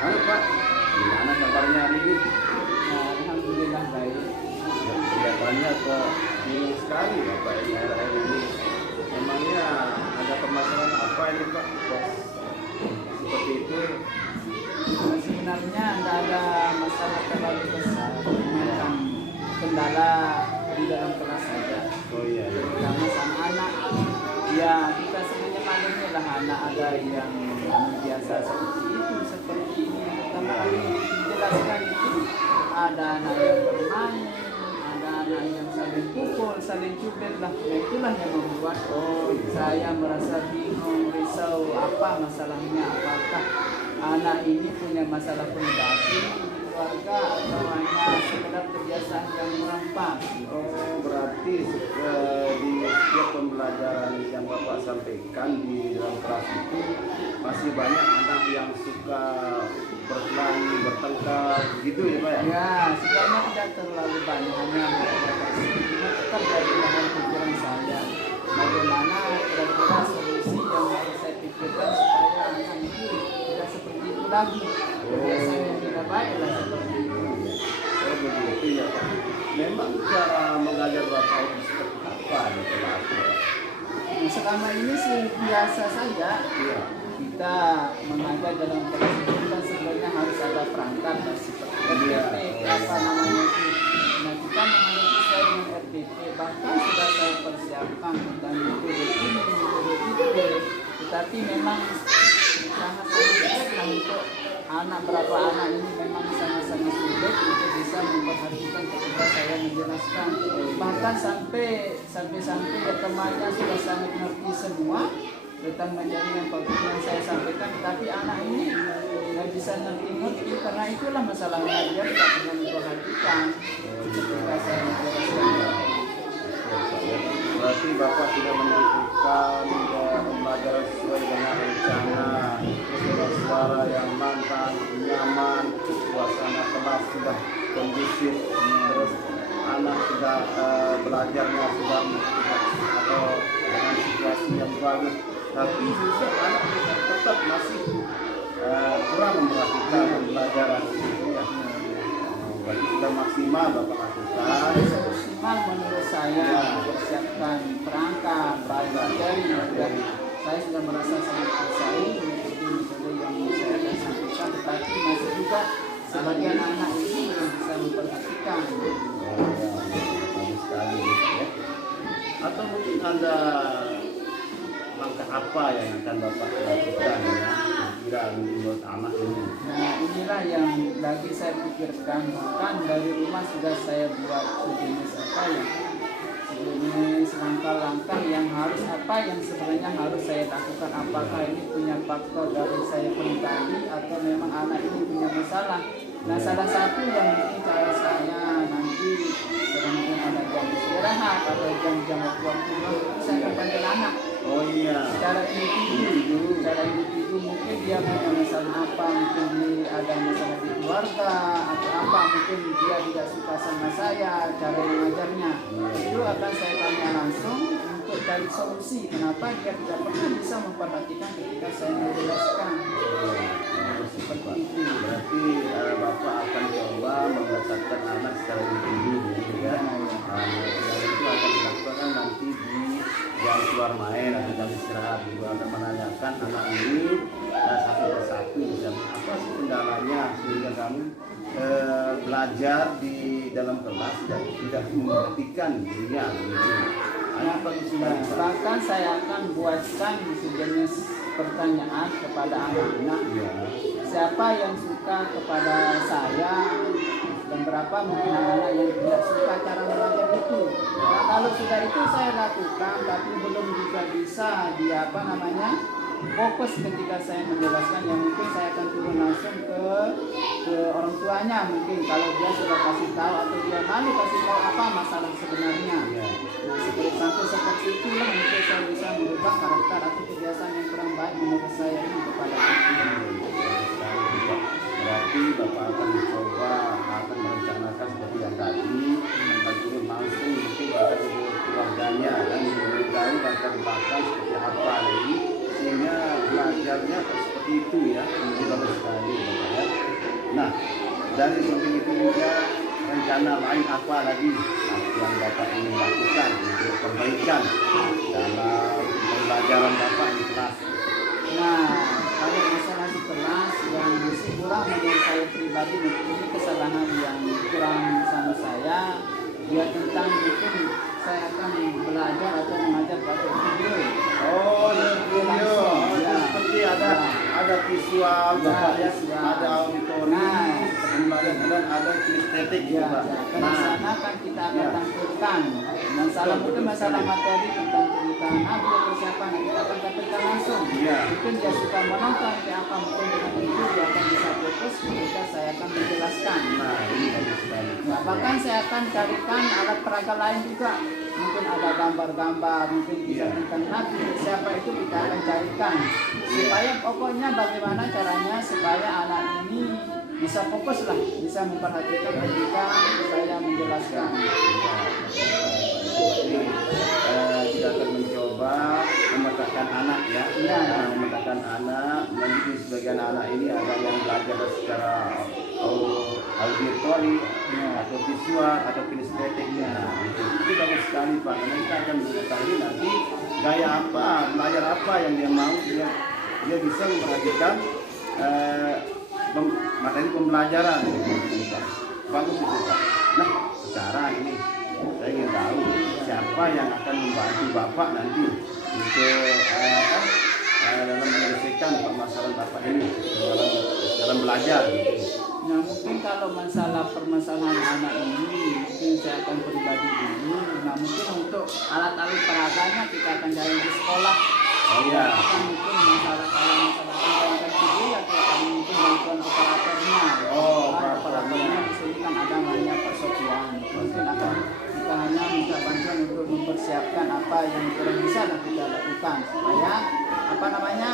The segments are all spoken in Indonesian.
Halo Pak, gimana kabarnya hari ini? Nah, alhamdulillah baik. Kelihatannya kok bingung sekali Bapak ini akhir-akhir ini. Emangnya ada permasalahan apa ini Pak? Kok seperti itu? Sebenarnya tidak ada masalah terlalu besar, macam kendala di dalam kelas saja. Oh iya, iya. Karena sama anak, ya kita sebenarnya maklumnya lah anak ada yang biasa seperti ini. Pertama kali dijelaskan itu ada anak yang bermain, ada anak yang saling pukul, saling cubit lah. Nah, itulah yang membuat saya merasa bingung, risau apa masalahnya, apakah anak ini punya masalah pribadi, keluarga, atau hanya sekedar kebiasaan yang kurang pas. Oh, berarti di setiap pembelajaran yang Bapak sampaikan di dalam kelas itu masih banyak anak yang suka berkelahi, bertengkar, gitu ya Pak ya? Ya, sebenarnya tidak terlalu banyak, hanya beberapa sedikit. Tetap dari bahan pikiran saya, bagaimana kira-kira solusi yang harus saya pikirkan supaya anak itu tidak seperti itu lagi. Kebiasaan yang tidak baik lah seperti itu. Oh begitu ya Pak. Memang cara mengajar Bapak itu seperti apa di kelas Pak? Nah, selama ini sih biasa saja. Iya. Kita mengajar dalam kelas itu kan sebenarnya harus ada perangkat seperti RDP, apa namanya itu. Nah, kita memiliki slide dengan RDP, bahkan sudah saya persiapkan dan metode ini, metode itu. Tetapi memang sangat sulit lah untuk anak, berapa anak ini memang sangat-sangat sulit untuk bisa memperhatikan ketika saya menjelaskan. Bahkan sampai ya temannya sudah sangat ngerti semua tentang materi yang saya sampaikan, tapi anak ini nggak bisa ngerti karena itulah masalahnya, dia tidak pernah memperhatikan ketika saya menjelaskan. Berarti Bapak sudah menentukan pembelajaran sesuai dengan rencana, terus suara yang mantap, nyaman, suasana kelas sudah kondusif, terus anak sudah belajarnya sudah atau dengan situasi yang bagus, tapi juga anak tetap masih kurang memperhatikan pembelajaran itu ya. Berarti sudah maksimal Bapak lakukan. Maksimal menurut saya mempersiapkan perangkat, materi, dan saya sudah merasa sangat percaya metode yang saya akan sampaikan, tetapi masih juga sebagian anak ini belum bisa memperhatikan. Bagus sekali ya. Atau mungkin ada langkah apa yang akan Bapak lakukan ya, kira menurut anak ini? Nah, inilah yang lagi saya pikirkan. Bahkan dari rumah sudah saya buat sejenis apa ya, sejenis langkah-langkah yang harus apa yang sebenarnya harus saya lakukan. Apakah ini punya faktor dari saya pribadi atau memang anak ini punya masalah. Nah, salah satu yang mungkin cara saya nanti mungkin ada jam istirahat atau jam-jam waktu saya akan panggil anak. Oh iya. Secara individu mungkin dia punya masalah apa, mungkin dia ada masalah di keluarga atau apa, mungkin dia tidak suka sama saya cara mengajarnya. Itu akan saya tanya langsung untuk cari solusi kenapa dia tidak pernah bisa memperhatikan ketika saya menjelaskan. Seperti itu. Berarti Bapak akan coba mengesahkan anak secara individu gitu ya. Dan itu akan dilakukan nanti di jam keluar main atau jam istirahat, juga akan menanyakan anak ini satu persatu misalnya apa sih kendalanya sehingga kami belajar di dalam kelas dan tidak memperhatikan dirinya gitu. Apa Bahkan saya akan buatkan sejenis pertanyaan kepada anak-anak. Siapa yang suka kepada saya dan berapa mungkin anak-anak yang tidak suka cara belajar itu. Nah, kalau sudah itu saya lakukan, tapi belum juga bisa fokus ketika saya menjelaskan, yang mungkin saya akan turun langsung ke orang tuanya, mungkin kalau dia sudah kasih tahu atau dia malu kasih tahu apa masalah sebenarnya. Nah, seperti itulah mungkin saya bisa merubah karakter atau kebiasaan yang kurang baik menurut saya ini kepada anak. Berarti Bapak akan mencoba, akan merencanakan seperti yang tadi, akan turun langsung mungkin pada keluarganya dan memberitahu latar belakang seperti apa ini, sehingga belajarnya seperti itu ya. Bagus sekali Bapak ya. Nah, dari samping itu juga rencana lain apa lagi yang Bapak ingin lakukan untuk perbaikan dalam pembelajaran Bapak di kelas? Nah, kalau masalah di kelas yang masih kurang menurut saya pribadi, ini kesalahan yang kurang sama saya, ya tentang mungkin saya akan belajar atau mengajar pakai video. Oh, video. Langsung, ya. Seperti ada Ya. visual, Ya, Bapak ya, visual. ada auditori, Nah. dan ada kinestetik Ya, Pak. ya. Kan di sana kan kita akan tampilkan masalah mungkin masalah materi tentang pernikahan, video persiapan, nah, kita akan tampilkan langsung. Iya. Mungkin dia suka menonton kayak apa, mungkin dengan itu dia akan bisa fokus ketika saya akan menjelaskan. Nah, ini bagus sekali. Nah, bahkan saya akan carikan alat peraga lain juga. Mungkin ada gambar-gambar, mungkin bisa tentang nabi, siapa itu kita akan carikan. Supaya pokoknya bagaimana caranya supaya anak ini bisa fokus lah, bisa memperhatikan ketika saya menjelaskan. Jadi, kita akan mencoba memetakan anak ya, Iya. memetakan anak. Nanti sebagian anak ini ada yang belajar secara auditori, atau visual, atau kinestetiknya. Itu bagus sekali Pak. Karena kita akan mengetahui nanti gaya apa, belajar apa yang dia mau, dia bisa memperhatikan materi pembelajaran. Bagus itu Pak. Nah, sekarang ini saya ingin tahu siapa yang akan membantu Bapak nanti untuk dalam menyelesaikan permasalahan Bapak ini dalam belajar gitu. Nah, mungkin kalau masalah permasalahan anak ini mungkin saya akan pribadi dulu. Nah, mungkin untuk alat-alat peraganya kita akan cari di sekolah. Oh iya. Kan mungkin masalah video ya kita akan mungkin bantuan operatornya. Oh, operatornya di sini kan ada namanya Pak Sofian. Mungkin akan kita hanya minta bantuan untuk mempersiapkan apa yang kurang bisa kita lakukan supaya apa namanya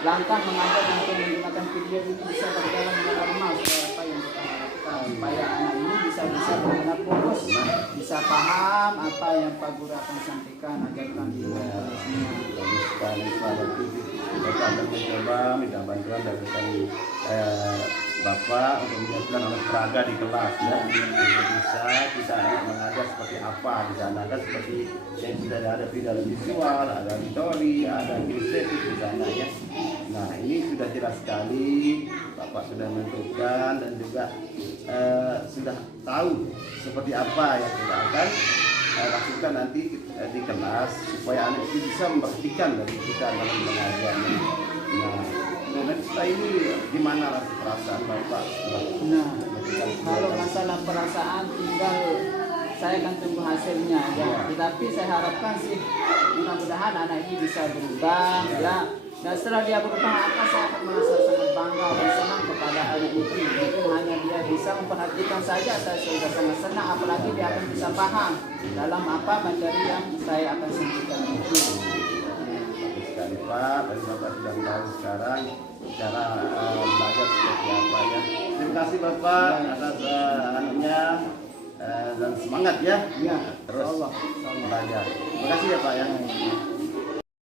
langkah mengajar untuk menggunakan video ini bisa berjalan dengan normal supaya apa yang kita harapkan supaya anak ini bisa benar-benar fokus, bisa paham apa yang Pak Guru akan sampaikan ajarkan di semua. Bagus sekali Pak. Bapak akan mencoba minta bantuan dari Bapak untuk menyiapkan alat peraga di kelas ya, untuk bisa kita mengajar seperti apa di sana kan, seperti yang sudah ada video visual, ada auditori, ada kinestetik di sana ya. Nah, ini sudah jelas sekali Bapak sudah menentukan dan juga sudah tahu seperti apa yang kita akan lakukan nanti di kelas supaya anak itu bisa memperhatikan dari kita dalam mengajarnya. Nah, setelah ini gimana rasa perasaan Bapak? Nah, kalau masalah perasaan tinggal saya akan tunggu hasilnya ya. Tetapi saya harapkan sih mudah-mudahan anak ini bisa berubah ya. Dan setelah dia berubah, saya akan merasa sangat bangga dan senang kepada anak itu. Mungkin hanya dia bisa memperhatikan saja, saya sudah sangat senang. Apalagi dia akan bisa paham dalam apa materi yang saya akan sampaikan itu. Bagus sekali Pak, tadi Bapak sudah tahu sekarang cara belajar seperti apa ya. Terima kasih Bapak atas anunya dan semangat ya. Ya, Terus Allah. belajar. Terima kasih ya Pak ya.